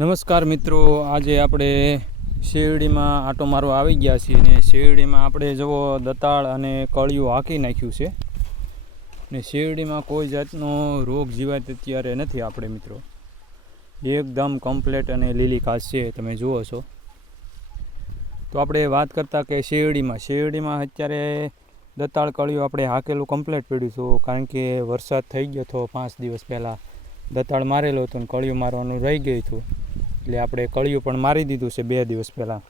નમસ્કાર મિત્રો, આજે આપણે શેરડીમાં આટો મારવા આવી ગયા છીએ ને શેરડીમાં આપણે જવો દતાળ અને કળિયું હાંકી નાખ્યું છે. ને શેરડીમાં કોઈ જાતનો રોગ જીવાત અત્યારે નથી આપણે મિત્રો. એકદમ કમ્પ્લેટ અને લીલી ખાસ છે, તમે જુઓ છો. તો આપણે વાત કરતા કે શેરડીમાં શેરડીમાં અત્યારે દતાળ કળિયું આપણે હાકેલું કમ્પ્લેટ પડ્યું હતું કારણ કે વરસાદ થઈ ગયો હતો પાંચ દિવસ પહેલાં દતાળ મારેલો હતો ને કળિયું મારવાનું રહી ગયું હતું. એટલે આપણે કળિયું પણ મારી દીધું છે બે દિવસ પહેલાં.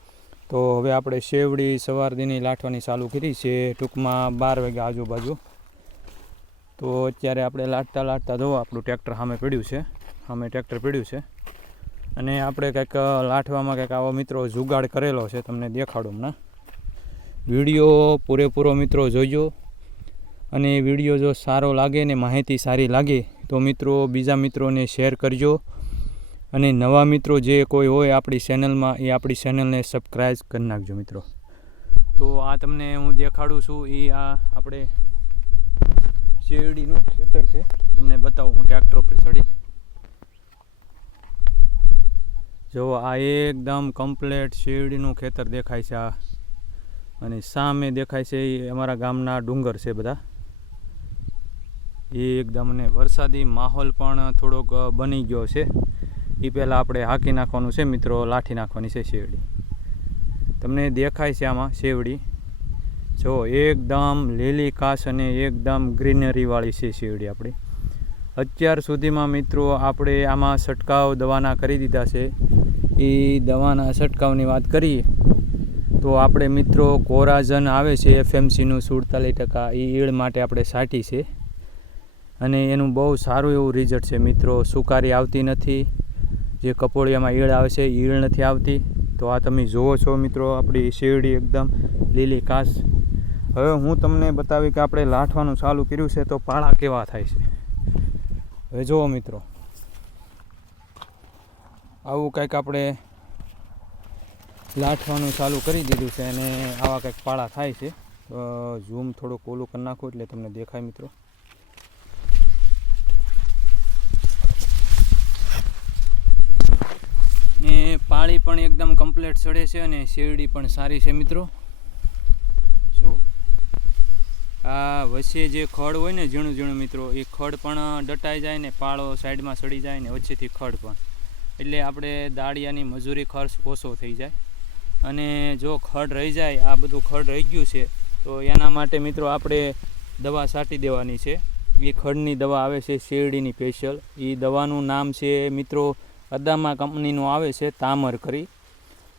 તો હવે આપણે શેવડી સવારદીની લાઠવાની ચાલુ કરી છે, ટૂંકમાં બાર વાગ્યા આજુબાજુ. તો અત્યારે આપણે લાટતા લાટતા જુઓ આપણું ટ્રેક્ટર સામે પડ્યું છે. સામે ટ્રેક્ટર પડ્યું છે. અને આપણે કંઈક લાઠવામાં કંઈક આવો મિત્રો જુગાડ કરેલો છે, તમને દેખાડું હમણાં. વીડિયો પૂરેપૂરો મિત્રો જોજો. અને વીડિયો જો સારો લાગે ને માહિતી સારી લાગે, તો મિત્રો બીજા મિત્રોને શેર કરજો. અને નવા મિત્રો જે કોઈ હોય આપણી ચેનલમાં એ આપણી ચેનલને સબસ્ક્રાઈબ કરી નાખજો મિત્રો. તો આ તમને હું દેખાડું છું એ આ આપણે શેરડીનું ખેતર છે. તમને બતાવું હું ટ્રેક્ટર પર ચડી જો આ એકદમ કમ્પ્લેટ શેરડીનું ખેતર દેખાય છે આ. અને સામે દેખાય છે એ અમારા ગામના ડુંગર છે બધા. એ એકદમ ને વરસાદી માહોલ પણ થોડોક બની ગયો છે. એ પહેલાં આપણે હાંકી નાખવાનું છે મિત્રો, લાઠી નાખવાની છે શેવડી તમને દેખાય છે આમાં શેવડી જો, એકદમ લીલી કાશ અને એકદમ ગ્રીનરીવાળી છે શેવડી આપણી. અત્યાર સુધીમાં મિત્રો, આપણે આમાં છંટકાવ દવાના કરી દીધા છે. એ દવાના છંટકાવની વાત કરીએ, તો આપણે મિત્રો કોરાજન આવે છે એફએમસીનું સુડતાલીસ ટકા. એ ઈળ માટે આપણે સાટી છે. અને એનું બહુ સારું એવું રિઝલ્ટ છે મિત્રો. સુકારી આવતી નથી. જે કપોળિયામાં ઈળ આવે છે ઈળ નથી આવતી. તો આ તમે જુઓ છો મિત્રો, આપણી શેરડી એકદમ લીલી કાશ હવે હું તમને બતાવી કે આપણે લાઠવાનું ચાલુ કર્યું છે તો પાળા કેવા થાય છે. હવે જુઓ મિત્રો. આવું કંઈક આપણે લાઠવાનું ચાલુ કરી દીધું છે અને આવા કંઈક પાળા થાય છે. ઝૂમ થોડુંક ઓલું કરી નાખું એટલે તમને દેખાય મિત્રો. ને પણ એકદમ કમ્પ્લેટ ચડે છે અને શેરડી પણ સારી છે મિત્રો. જો. આ વચ્ચે જે ખડ હોય ને ઝીણું ઝીણું મિત્રો, એ ખડ પણ ડટાઈ જાય ને પાળો સાઈડમાં સડી જાય ને વચ્ચેથી ખડ પણ. એટલે આપણે દાળિયાની મજૂરી ખર્ચ ઓછો થઈ જાય. અને જો ખડ રહી જાય, આ બધું ખડ રહી ગયું છે, તો એના માટે મિત્રો આપણે દવા છાંટી દેવાની છે. એ ખડની દવા આવે છે શેરડીની સ્પેશિયલ. એ દવાનું નામ છે મિત્રો અદામા કંપનીનું આવે છે, તામર કરી.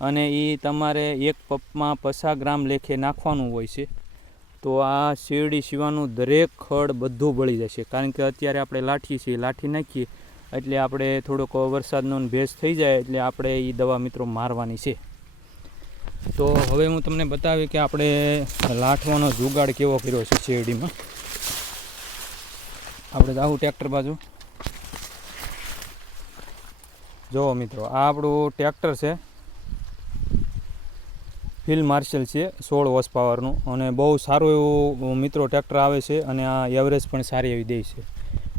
અને એ તમારે એક પપમાં પચાસ ગ્રામ લેખે નાખવાનું હોય છે. તો આ શેરડી સિવાનું દરેક ખડ બધું બળી જશે. કારણ કે અત્યારે આપણે લાઠી છીએ, લાઠી નાખીએ એટલે આપણે થોડોક વરસાદનો ભેજ થઈ જાય એટલે આપણે એ દવા મિત્રો મારવાની છે. તો હવે હું તમને બતાવી કે આપણે લાઠવાનો જુગાડ કેવો કર્યો છે શેરડીમાં. આપણે જાવું ટ્રેક્ટર બાજુ. જુઓ મિત્રો, આ આપણું ટ્રેક્ટર છે. ફિલ્ડ માર્શલ છે, સોળ હોર્સ પાવરનું અને બહુ સારું એવું મિત્રો ટ્રેક્ટર આવે છે અને આ એવરેજ પણ સારી એવી દે છે.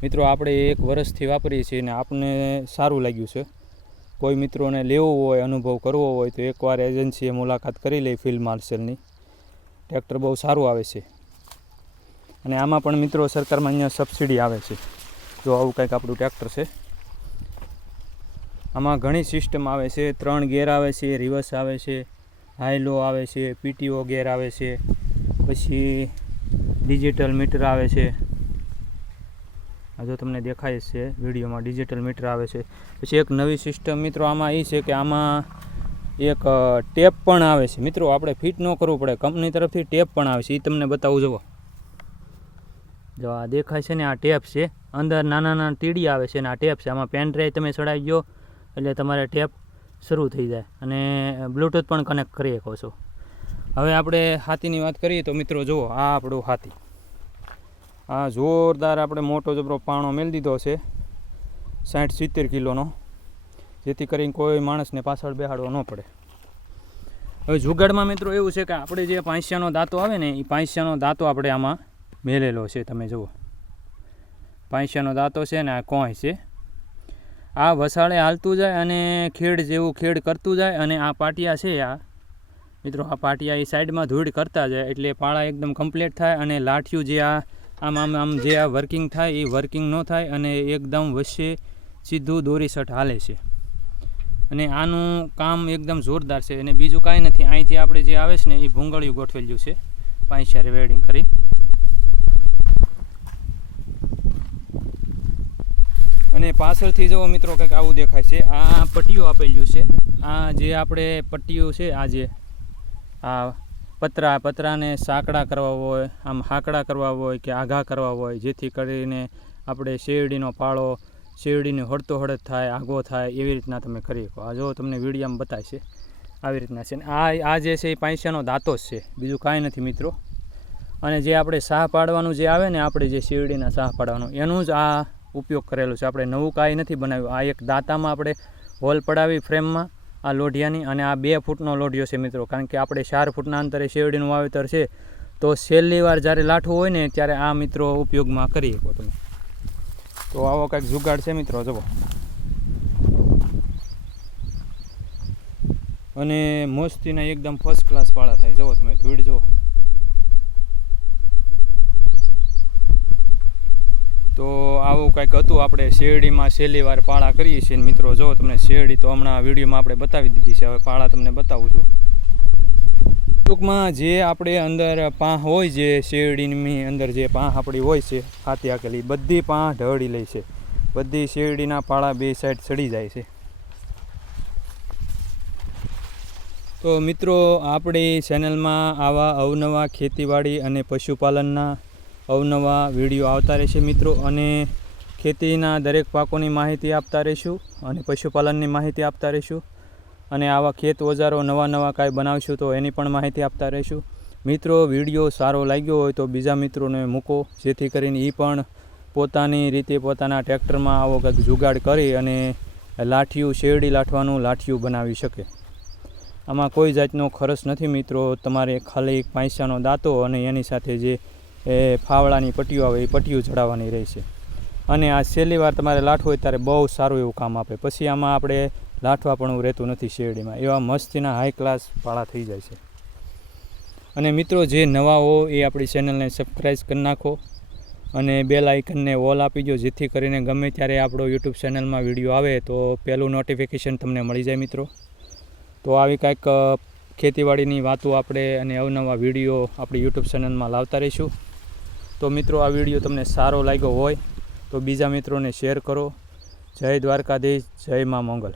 મિત્રો, આપણે એક વર્ષથી વાપરીએ છીએ અને આપણને સારું લાગ્યું છે. કોઈ મિત્રોને લેવું હોય, અનુભવ કરવો હોય, તો એકવાર એજન્સીએ મુલાકાત કરી લે ફિલ્ડ માર્શલની ટ્રેક્ટર બહુ સારું આવે છે. અને આમાં પણ મિત્રો સરકારમાં અહીંયા સબસિડી આવે છે. જો આવું કંઈક આપણું ટ્રેક્ટર છે. આમાં ઘણી સિસ્ટમ આવે છે, ત્રણ ગેર આવે છે રિવર્સ આવે છે હાઈ લો આવે છે પીટીઓ ગેર આવે છે, પછી ડિજિટલ મીટર આવે છે. જો તમને દેખાય છે વિડીયોમાં ડિજિટલ મીટર આવે છે. પછી એક નવી સિસ્ટમ મિત્રો આમાં એ છે કે આમાં એક ટેપ પણ આવે છે. મિત્રો આપણે ફિટ ન કરવું પડે કંપની તરફથી ટેપ પણ આવે છે. એ તમને બતાવું, જુઓ. જો આ દેખાય છે ને આ ટેપ છે. અંદર નાના નાના ટીડી આવે છે અને આ ટેપ છે. આમાં પેન ડ્રાઈવ તમે ચડાવી ગયો એટલે તમારે ટેપ શરૂ થઈ જાય અને બ્લૂટૂથ પણ કનેક્ટ કરી શકો છો. હવે આપણે હાથીની વાત કરીએ તો મિત્રો જુઓ, આ આપણું હાથી. આ જોરદાર આપણે મોટો જબરો પાણો મેળ દીધો છે, સાઠ સિત્તેર કિલોનો, જેથી કરીને કોઈ માણસને પાછળ બેહાડવો ન પડે. હવે જુગાડમાં મિત્રો એવું છે કે આપણે જે પાંચિયાનો દાંતો આવે ને, એ પાંચિયાનો દાંતો આપણે આમાં મેલેલો છે, તમે જુઓ. પાંચિયાનો દાંતો છે ને, આ કોંય છે. આ વસાળે હાલતું જાય અને ખેડ જેવું ખેડ કરતું જાય અને આ પાટિયા છે આ. મિત્રો, આ પાટિયા એ સાઈડમાં ધૂળ કરતા જાય એટલે પાળા એકદમ કમ્પ્લીટ થાય અને લાઠિયું જે આ, આમ આમ આમ જે આ વર્કિંગ થાય, એ વર્કિંગ ન થાય અને એકદમ વચ્ચે સીધું દોરી શટ હાલે છે. અને આનું કામ એકદમ જોરદાર છે. અને બીજું કાંઈ નથી. અહીંથી આપણે જે આવે છે ને એ ભૂંગળિયું ગોઠવેલું છે. પાંચ ચારે વેડિંગ કરી અને પાછળથી જો મિત્રો કંઈક આવું દેખાય છે. આ પટ્ટીઓ આપેલું છે. આ જે આપણે પટ્ટીઓ છે, આ જે આ પતરા, પતરાને સાંકડા કરવા હોય, આમ હાકડા કરવા હોય કે આઘા કરવા હોય, જેથી કરીને આપણે શેરડીનો પાળો, શેરડીને હળતો હળદ થાય આગો થાય, એવી રીતના તમે કરી શકો. આ જો તમને વિડીયામાં બતાય છે, આવી રીતના છે. આ આ જે છે એ પાંચિયાનો દાંતો જ છે. બીજું કાંઈ નથી મિત્રો. અને જે આપણે સાહ પાડવાનું જે આવે ને, આપણે જે શેરડીના સાહ પાડવાનું, એનું જ આ ઉપયોગ કરેલું છે. આપણે નવું કાંઈ નથી બનાવ્યું. આ એક દાંતામાં આપણે હોલ પડાવી ફ્રેમમાં, આ લોઢિયાની અને આ બે ફૂટનો લોઢિયો છે મિત્રો. કારણ કે આપણે ચાર ફૂટના અંતરે શેરડીનું વાવેતર છે. તો છેલ્લી વાર જ્યારે લાઠું હોય ને ત્યારે આ મિત્રો ઉપયોગમાં કરી શકો તમે. તો આવો કંઈક જુગાડ છે મિત્રો, જુઓ. અને મસ્તીના એકદમ ફર્સ્ટ ક્લાસ પાળા થાય. જુઓ તમે ધૂળ જુઓ. તો આવું કંઈક હતું. આપણે શેરડીમાં છેલ્લી વાર પાળા કરીએ છીએ મિત્રો. જો તમને શેરડી તો હમણાં વિડીયોમાં આપણે બતાવી દીધી છે. હવે પાળા તમને બતાવું છું. ટૂંકમાં જે આપણે અંદર પાં હોય જે શેરડીની અંદર જે પાં આપણી હોય છે, હાથી આકેલી બધી પાં ઢળી લે છે. બધી શેરડીના પાળા બે સાઈડ ચડી જાય છે. તો મિત્રો, આપણી ચેનલમાં આવા અવનવા ખેતીવાડી અને પશુપાલનના અવનવા વીડિયો આવતા રહેશે મિત્રો અને ખેતીના દરેક પાકોની માહિતી આપતા રહીશું અને પશુપાલનની માહિતી આપતા રહીશું અને આવા ખેત ઓજારો નવા નવા કાંઈ બનાવશું તો એની પણ માહિતી આપતા રહીશું. મિત્રો, વીડિયો સારો લાગ્યો હોય તો બીજા મિત્રોને મૂકો, જેથી કરીને એ પણ પોતાની રીતે પોતાના ટ્રેક્ટરમાં આવો કંઈક જુગાડ કરી અને લાઠિયું શેરડી લાઠવાનું લાઠિયું બનાવી શકે. આમાં કોઈ જાતનો ખર્ચ નથી મિત્રો, તમારે ખાલી એક પૈસાનો દાંતો અને એની સાથે જે એ ફાવડાની પટ્ટીઓ આવે, એ પટ્ટીઓ ચડાવવાની રહેશે અને આ છેલ્લી વાર તમારે લાઠવું હોય ત્યારે બહુ સારું એવું કામ આપે. પછી આમાં આપણે લાઠવા પણ રહેતું નથી શેરડીમાં. એવા મસ્તીના હાઈ ક્લાસ પાળા થઈ જાય છે. અને મિત્રો, જે નવા હો એ આપણી ચેનલને સબસ્ક્રાઈબ કરી નાખો. અને બેલ આઇકનને ઓલ આપી દો, જેથી કરીને ગમે ત્યારે આપણો યુટ્યુબ ચેનલમાં વીડિયો આવે તો પહેલું નોટિફિકેશન તમને મળી જાય મિત્રો. તો આવી કાંઈક ખેતીવાડીની વાતો આપણે અને અવનવા વીડિયો આપણી યુટ્યુબ ચેનલમાં લાવતા રહીશું. તો મિત્રો, આ વીડિયો તમને સારો લાગ્યો હોય તો બીજા મિત્રોને શેર કરો. જય દ્વારકાધીશ, જય મા મંગલ.